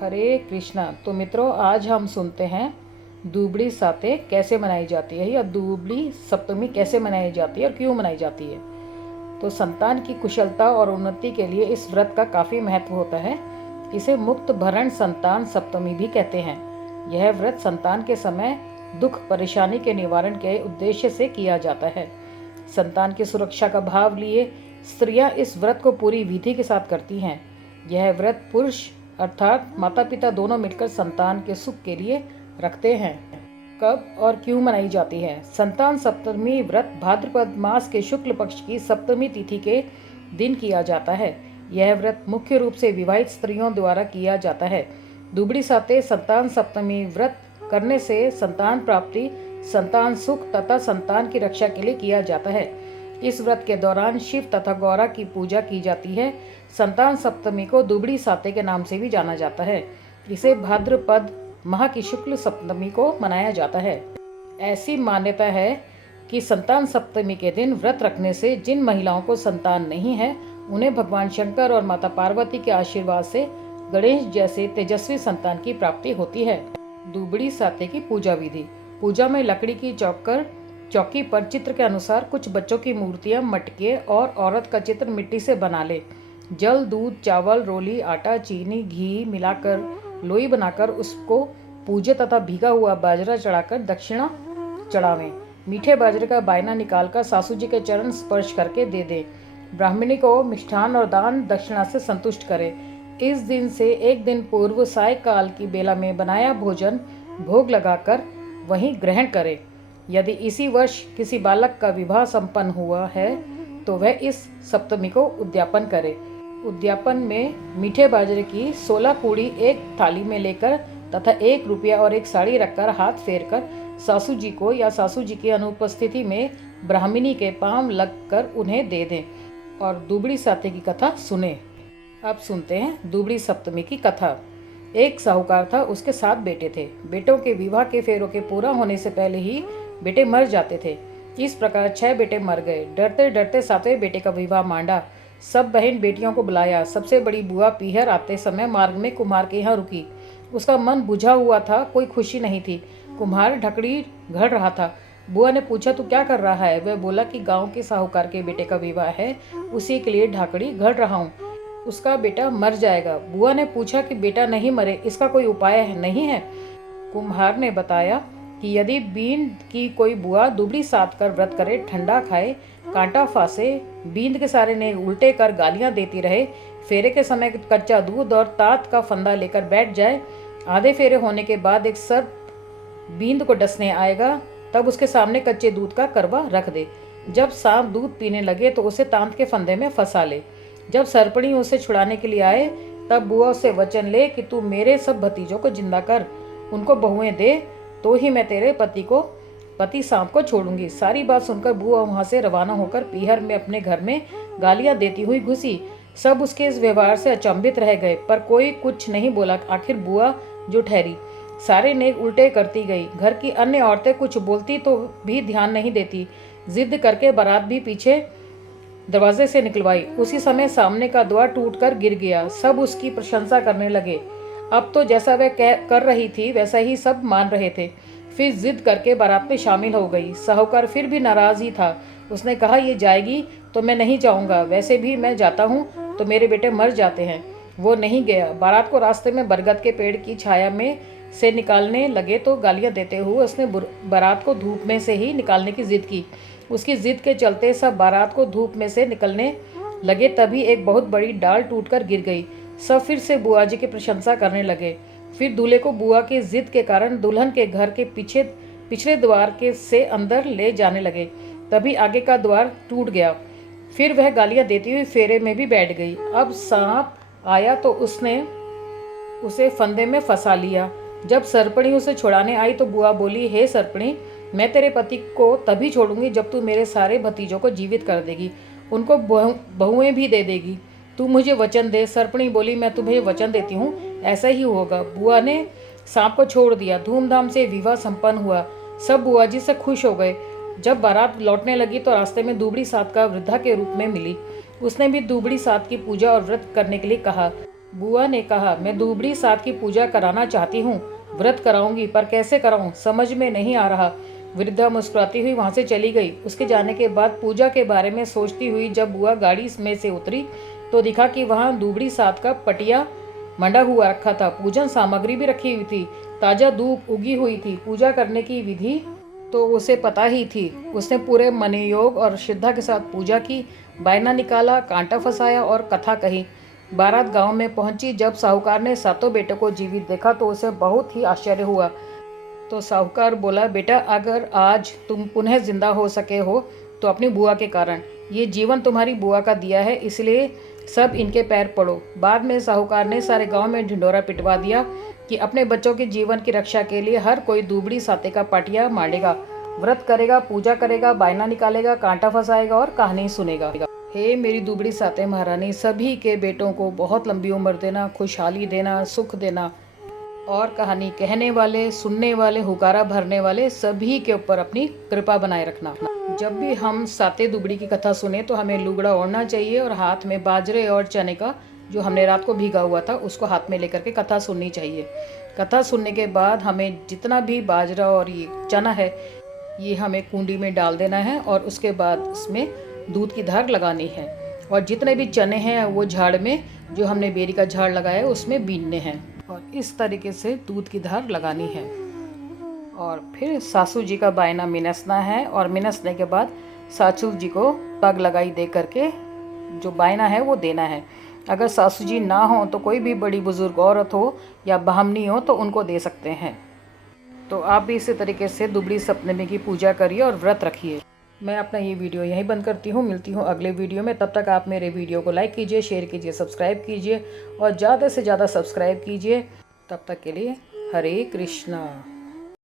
हरे कृष्णा। तो मित्रों, आज हम सुनते हैं दूबड़ी साते कैसे मनाई जाती है या दूबड़ी सप्तमी कैसे मनाई जाती है और क्यों मनाई जाती है। तो संतान की कुशलता और उन्नति के लिए इस व्रत का काफ़ी महत्व होता है। इसे मुक्त भरण संतान सप्तमी भी कहते हैं। यह व्रत संतान के समय दुख परेशानी के निवारण के उद्देश्य से किया जाता है। संतान की सुरक्षा का भाव लिए स्त्रियां इस व्रत को पूरी विधि के साथ करती हैं। यह व्रत पुरुष अर्थात माता पिता दोनों मिलकर संतान के सुख के लिए रखते हैं। कब और क्यों मनाई जाती है? संतान सप्तमी व्रत भाद्रपद मास के शुक्ल पक्ष की सप्तमी तिथि के दिन किया जाता है। यह व्रत मुख्य रूप से विवाहित स्त्रियों द्वारा किया जाता है। दूबड़ी साते संतान सप्तमी व्रत करने से संतान प्राप्ति, संतान सुख तथा संतान की रक्षा के लिए किया जाता है। इस व्रत के दौरान शिव तथा गौरा की पूजा की जाती है। संतान सप्तमी को दूबड़ी साते के नाम से भी जाना जाता है। इसे भाद्रपद माह की शुक्ल सप्तमी को मनाया जाता है। ऐसी मान्यता है कि संतान सप्तमी के दिन व्रत रखने से जिन महिलाओं को संतान नहीं है, उन्हें भगवान शंकर और माता पार्वती के आशीर्वाद से गणेश जैसे तेजस्वी संतान की प्राप्ति होती है। दूबड़ी साते की पूजा विधि। पूजा में लकड़ी की चौकी पर चित्र के अनुसार कुछ बच्चों की मूर्तियां, मटके और औरत का चित्र मिट्टी से बना ले। जल, दूध, चावल, रोली, आटा, चीनी, घी मिलाकर लोई बनाकर उसको पूजे तथा भीगा हुआ बाजरा चढ़ाकर दक्षिणा चढ़ावें। मीठे बाजरे का बायना निकालकर सासू जी के चरण स्पर्श करके दे दें। ब्राह्मणी को मिष्ठान और दान दक्षिणा से संतुष्ट करें। इस दिन से एक दिन पूर्व सायकाल की बेला में बनाया भोजन भोग लगाकर वहीं ग्रहण करें। यदि इसी वर्ष किसी बालक का विवाह संपन्न हुआ है तो वह इस सप्तमी को उद्यापन करे। उद्यापन में मीठे बाजरे की 16 पूड़ी एक थाली में लेकर तथा 1 रुपया और 1 साड़ी रखकर हाथ फेरकर सासू जी को या सासू जी की अनुपस्थिति में ब्राह्मणी के पांव लगकर उन्हें दे दें और दूबड़ी साते की कथा सुने। अब सुनते हैं दूबड़ी सप्तमी की कथा। एक साहूकार था, उसके 7 बेटे थे। बेटों के विवाह के फेरों के पूरा होने से पहले ही बेटे मर जाते थे। इस प्रकार 6 बेटे मर गए। डरते डरते 7वें बेटे का विवाह मांडा। सब बहन बेटियों को बुलाया। सबसे बड़ी बुआ पीहर आते समय मार्ग में कुम्हार के यहाँ रुकी। उसका मन बुझा हुआ था, कोई खुशी नहीं थी। कुम्हार ढकड़ी घड़ रहा था। बुआ ने पूछा, तू क्या कर रहा है? वह बोला कि गांव के साहूकार के बेटे का विवाह है, उसी के लिए ढाकड़ी घड़ रहा हूँ। उसका बेटा मर जाएगा। बुआ ने पूछा कि बेटा नहीं मरे, इसका कोई उपाय नहीं है? कुम्हार ने बताया कि यदि बींद की कोई बुआ दुबड़ी सात कर व्रत करे, ठंडा खाए, कांटा फांसे, बींद के सारे ने उल्टे कर गालियां देती रहे, फेरे के समय कच्चा दूध और तात का फंदा लेकर बैठ जाए, आधे फेरे होने के बाद एक सर्प बींद को डसने आएगा, तब उसके सामने कच्चे दूध का करवा रख दे। जब सांप दूध पीने लगे तो उसे तांत के फंदे में फंसा ले। जब सर्पणी उसे छुड़ाने के लिए आए तब बुआ उससे वचन ले कि तू मेरे सब भतीजों को जिंदा कर, उनको बहुएं दे, तो ही मैं तेरे पति सांप को छोड़ूंगी। सारी बात सुनकर बुआ वहां से रवाना होकर पीहर में अपने घर में गालियां देती हुई घुसी। सब उसके इस व्यवहार से अचंभित रह गए, पर कोई कुछ नहीं बोला। आखिर बुआ जो ठहरी, सारे नेक उल्टे करती गई। घर की अन्य औरतें कुछ बोलती तो भी ध्यान नहीं देती। जिद करके बारात भी पीछे दरवाजे से निकलवाई। उसी समय सामने का द्वार टूटकर गिर गया। सब उसकी प्रशंसा करने लगे। अब तो जैसा वह कर रही थी वैसा ही सब मान रहे थे। फिर जिद करके बारात में शामिल हो गई। साहूकार फिर भी नाराज ही था। उसने कहा, ये जाएगी तो मैं नहीं जाऊंगा, वैसे भी मैं जाता हूँ तो मेरे बेटे मर जाते हैं। वो नहीं गया। बारात को रास्ते में बरगद के पेड़ की छाया में से निकालने लगे तो गालियां देते हुए उसने बारात को धूप में से ही निकालने की जिद की। उसकी जिद के चलते सब बारात को धूप में से निकलने लगे। तभी एक बहुत बड़ी डाल टूटकर गिर गई। सब फिर से बुआ जी की प्रशंसा करने लगे। फिर दूल्हे को बुआ की जिद के कारण दुल्हन के घर के पिछले द्वार के से अंदर ले जाने लगे। तभी आगे का द्वार टूट गया। फिर वह गालियां देती हुई फेरे में भी बैठ गई। अब सांप आया तो उसने उसे फंदे में फंसा लिया। जब सर्पणी उसे छुड़ाने आई तो बुआ बोली, हे सर्पणी, मैं तेरे पति को तभी छोड़ूंगी जब तू मेरे सारे भतीजों को जीवित कर देगी, उनको बहुएं भी दे देगी। तू मुझे वचन दे। सर्पणी बोली, मैं तुम्हें वचन देती हूँ, ऐसा ही होगा। बुआ ने सांप को छोड़ दिया। धूमधाम से विवाह संपन्न हुआ। सब बुआ जी से खुश हो गए। जब बारात लौटने लगी तो रास्ते में दूबड़ी सात का वृद्धा के रूप में मिली। उसने भी दूबड़ी सात की पूजा और व्रत करने के लिए कहा। बुआ ने कहा, मैं दुबड़ी सात की पूजा कराना चाहती हूँ, व्रत कराऊंगी, पर कैसे कराऊं समझ में नहीं आ रहा। वृद्धा मुस्कुराती हुई वहां से चली गई। उसके जाने के बाद पूजा के बारे में सोचती हुई जब बुआ गाड़ी में से उतरी तो दिखा कि वहां दुबड़ी सात का पटिया मंडा हुआ रखा था। पूजन सामग्री भी रखी हुई थी। ताजा धूप उगी हुई थी। पूजा करने की विधि तो उसे पता ही थी। उसने पूरे मनोयोग और श्रद्धा के साथ पूजा की, बायना निकाला, कांटा फंसाया और कथा कही। बारात गांव में पहुंची। जब साहूकार ने सातों बेटों को जीवित देखा तो उसे बहुत ही आश्चर्य हुआ। तो साहूकार बोला, बेटा, अगर आज तुम पुनः जिंदा हो सके हो तो अपनी बुआ के कारण। ये जीवन तुम्हारी बुआ का दिया है, इसलिए सब इनके पैर पड़ो। बाद में साहूकार ने सारे गांव में ढिंडोरा पिटवा दिया कि अपने बच्चों के जीवन की रक्षा के लिए हर कोई दुबड़ी साते का पाटिया मारेगा, व्रत करेगा, पूजा करेगा, बायना निकालेगा, कांटा फंसाएगा और कहानी सुनेगा। हे मेरी दुबड़ी साते महारानी, सभी के बेटों को बहुत लंबी उम्र देना, खुशहाली देना, सुख देना और कहानी कहने वाले, सुनने वाले, हुकारा भरने वाले सभी के ऊपर अपनी कृपा बनाए रखना। जब भी हम साते दुबड़ी की कथा सुने तो हमें लुगड़ा ओढ़ना चाहिए और हाथ में बाजरे और चने का जो हमने रात को भीगा हुआ था उसको हाथ में लेकर के कथा सुननी चाहिए। कथा सुनने के बाद हमें जितना भी बाजरा और ये चना है ये हमें कुंडी में डाल देना है और उसके बाद उसमें दूध की धार लगानी है और जितने भी चने हैं वो झाड़ में जो हमने बेरी का झाड़ लगाया है उसमें बीनने हैं और इस तरीके से दूध की धार लगानी है। और फिर सासू जी का बायना मिनसना है और मिनसने के बाद सासू जी को पग लगाई दे करके जो बायना है वो देना है। अगर सासू जी ना हो तो कोई भी बड़ी बुजुर्ग औरत हो या ब्राह्मणी हो तो उनको दे सकते हैं। तो आप भी इसी तरीके से दुबड़ी सप्तमी की पूजा करिए और व्रत रखिए। मैं अपना ये वीडियो यहीं बंद करती हूँ। मिलती हूँ अगले वीडियो में। तब तक आप मेरे वीडियो को लाइक कीजिए, शेयर कीजिए, सब्सक्राइब कीजिए और ज़्यादा से ज़्यादा सब्सक्राइब कीजिए। तब तक के लिए हरे कृष्णा।